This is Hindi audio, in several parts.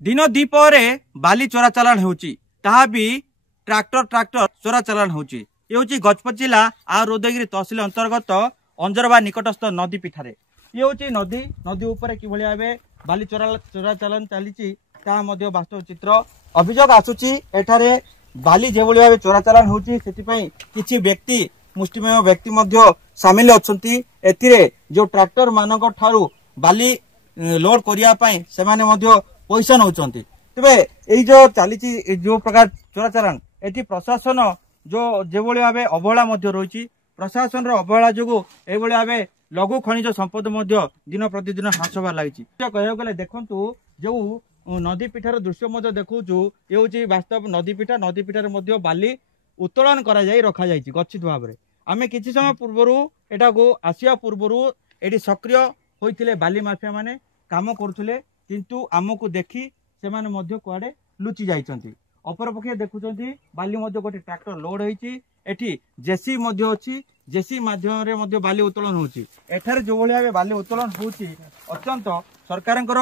दिन दीपरे बाली चोरा चालाण होची ताहा भी ट्रैक्टर चोरा चालाण होची। ये होची गजपत जिला और उदयगिरी तहसिल अंतर्गत अंजरवा निकटस्थ नदी पीठारे ये होची नदी नदी उपरे कि भलिया भाबे बाली चोरा चालाण चलीची ता मध्य वास्तव चित्र अभियोग आसुची। एठारे बाली जे भलिया भाबे चोरा चालाण होची सेति पई किछि व्यक्ति मुष्टिमेय व्यक्ति मध्य सामिल अछंती। एथिरे जो ट्रैक्टर मानक ठारू बाली लोड करिया पई से माने मध्य पैसा नौचंती। तेबे एई जो चलीची जो प्रकार चोरा चालाण एठी प्रशासन जो जेभଳି भाबे अवहेला मध्य रही प्रशासन अवहेला जो एभଳି भाबे लघु खनिज संपद मध्य दिन प्रतिदिन ह्रास होबार लगी। कह गले देखु जो नदी पीठार दृश्य मध्य देखु ये हूँ वास्तव नदी पीठार मध्य बाली उत्तोलन करा जाई रखा जाइछि गच्छित भाव में। आमे किछि समय पूर्वर एटा को आसिया पूर्वर एटी सक्रिय होइथिले बाली माफिया माने काम करुथिले किंतु आमको देखी से माने मध्य कुआडे लुचि जाइछंती। अपरपक्षे देखुचंती बाली मध्य गोटे ट्रैक्टर लोड होइछि एठी जेसी मध्य अछि जेसी माध्यम रे मध्य बाली उत्तोलन होछि। एठारे जो भली भाबे बाली उत्तोलन होछि अत्यंत सरकारंकर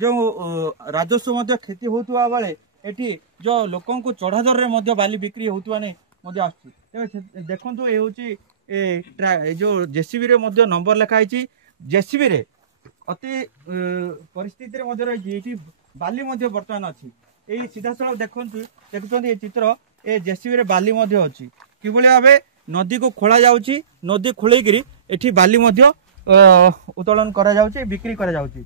जो राजस्व मध्य क्षति होतुवा बेले एठी जो लोकन को चढ़ा दर रे मध्य बाली बिक्री होतुवा नै मध्य आछि। तेबे देखंतु ए होछि ए जो जेसीबी रे मध्य नंबर लिखा आइछि जेसीबी रे अति परिस्थिति रे मध्य रही बाली मध्य बर्तमान अच्छी यही सीधा सड़क देखुं ये चित्र ए जेसीबी रे बाली मध्य अच्छी कि भावे नदी को खोला जाउची नदी खोलेगिरी एठी बाली मध्य उत्तोलन करा जाउची बिक्री करा जाउची।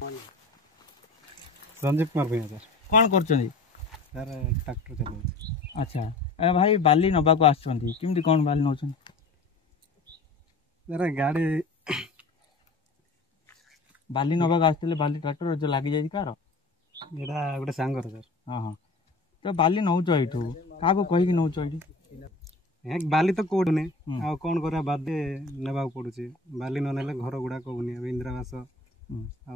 संजीव कुमार भैया सर कौन करछनी सर ट्रैक्टर चलाउ। अच्छा भाई बाली नबा को आछंती किमती कौन बाली नौछन सर गाड़ी बाली नबाक आसते बाली ट्रैक्टर जो लगी जाए कार एटा गोटे सांगर सर। हाँ हाँ तो बाली नौच एठू क्या कहीकि नौच एठी बाली तो कोड ने आ कौन करा बादे नेबा पड़ुची बाली न नेले घर गुडा कहूनी इंदिरा आवास आ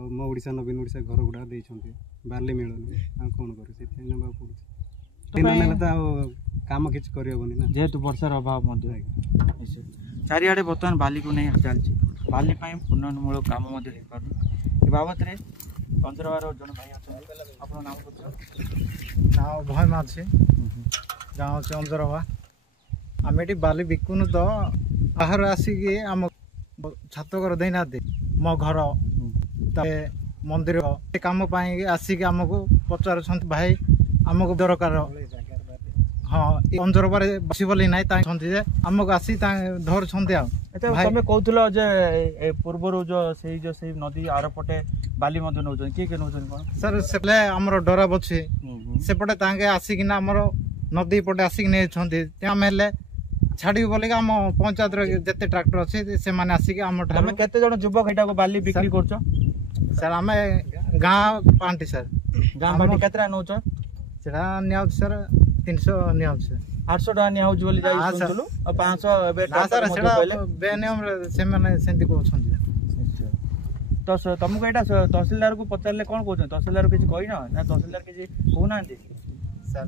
मो ओडिशा नवीन ओडिशा घर गुडा देइछंती बाली मिलुनी आ कौन करू से नेबा पड़ुची न नेले तो काम किछ करियबनी ना जेहेतु वर्षार अभाव मध्य चारिआडे बर्तमान बाली को नहीं चलती बाली उन्नयनमूलक काम ए बाबद पंजरवार जन भाई अच्छा नाम नाम भय माछी गाँव से अंजरवा आम ये बाली बिकुन तो बाहर आसिक आम छात घर देना मो घर मंदिर कम आसिक आमको पचार भाई आमको दरकार हाँ अंजरबार बस बोली ना आमको आसी धर तमें कहूल जे पूर्वर जो से नदी आर पटे बाली नौ किए नौ सर से आमर डरा बची सेपटे आसिकिना आमर नदी पटे आसिक नहीं आम छाड़ी बोलिक आम पंचायत जिते ट्रैक्टर अच्छे से मैंने आसिक आम केते जन युवक एटा को बाली बिक्री कर सर आम गाँ पांटी सर गाँ पांटी केतरा नौच सेटा निया सर 300 निया 800 टका निया होज बोली जाई सुनथुलु आ 500 एबे सर सेटा बेनियम रे से माने सेंती को छंदी तो तुमको एटा तहसीलदार को पचारले कोन कहछन तहसीलदार किछ कहि ना तहसीलदार किछ कहू ना सर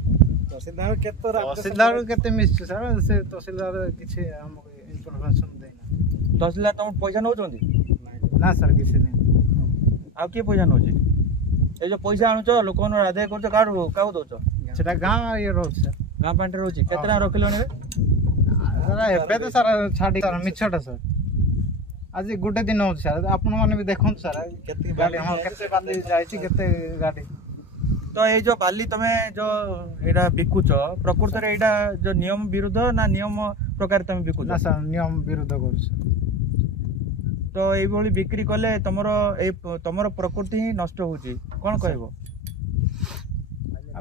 तहसीलदार केते मिस सर से तहसीलदार किछ हमको इन्फॉर्मेशन देना तहसीलदार तुम पैसा नौचंदी ना सर किछ नहीं आ के पैसा नौचे ए जो पैसा आणुच लोक आदाय करछ काढू काऊ दोच सेटा गाँ ये रोज सर गाँ पांटे रोची केतना रखिलोने सर एबे तो सर छाड़ी सर मिछटा सर आज गुटे दिन हो सर आपण माने भी देखन सर केते गाड़ी हां केते बाली जाईची केते गाड़ी तो ये जो बाली तमे जो एडा बिकुच प्रकृति रे एडा जो नियम विरुद्ध ना नियम प्रकार तमे बिकुच ना सर नियम विरुद्ध करछ तो एई भली बिक्री कले तमरो प्रकृति ही नष्ट होची कोन कहबो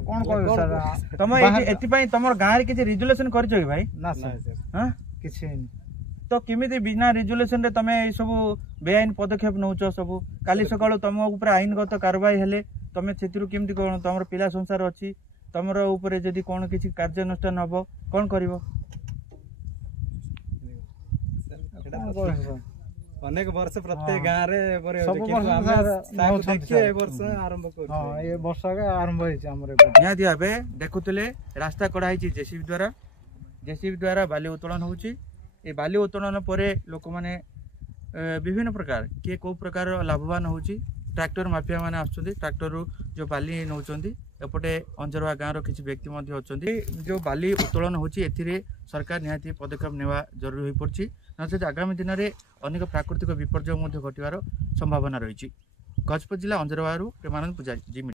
कौन कह सर तुम एथि तुम गाँव किसी रिजोल्यूशन कर भाई ना सर हाँ किसी तो किमिति बिना रिजोल्यूशन रे तमे ए सब बेआईन पदक्षेप नौच सब काली सकाळु तुम ऊपर आईनगत कार्रवाई हेले तमे सेतिरु किमिति कोन तमर पिला संसार अछि तमर ऊपर जदी कोन किछि कार्यानुष्ठान हबो कोन करिवो अनेक वर्ष प्रत्येक गाँव रे परे देखिए वर्ष आरंभ कर हां ये वर्ष के आरंभ होई छै हमरे निहाती भाबे देखुतले रास्ता कढा होई छै जेसीबी द्वारा बाली उत्तोलन होउची ए बाली उत्तोलन परे लोक माने विभिन्न प्रकार किए को प्रकार लाभवान होउची ट्रैक्टर माफिया मैंने आसुँच ट्रैक्टर जो बाली नौकरी एपटे अंजरवा गाँव किसी व्यक्ति अच्छा जो बाली उत्तोलन होची सरकार निहाती पदक्षेप नेवा जरूरी हो पड़ी नचेत आगामी दिन में अनेक प्राकृतिक विपर्यय घटार संभावना रही। गजपत जिला अंजरवा प्रेमानंद पूजारी जी।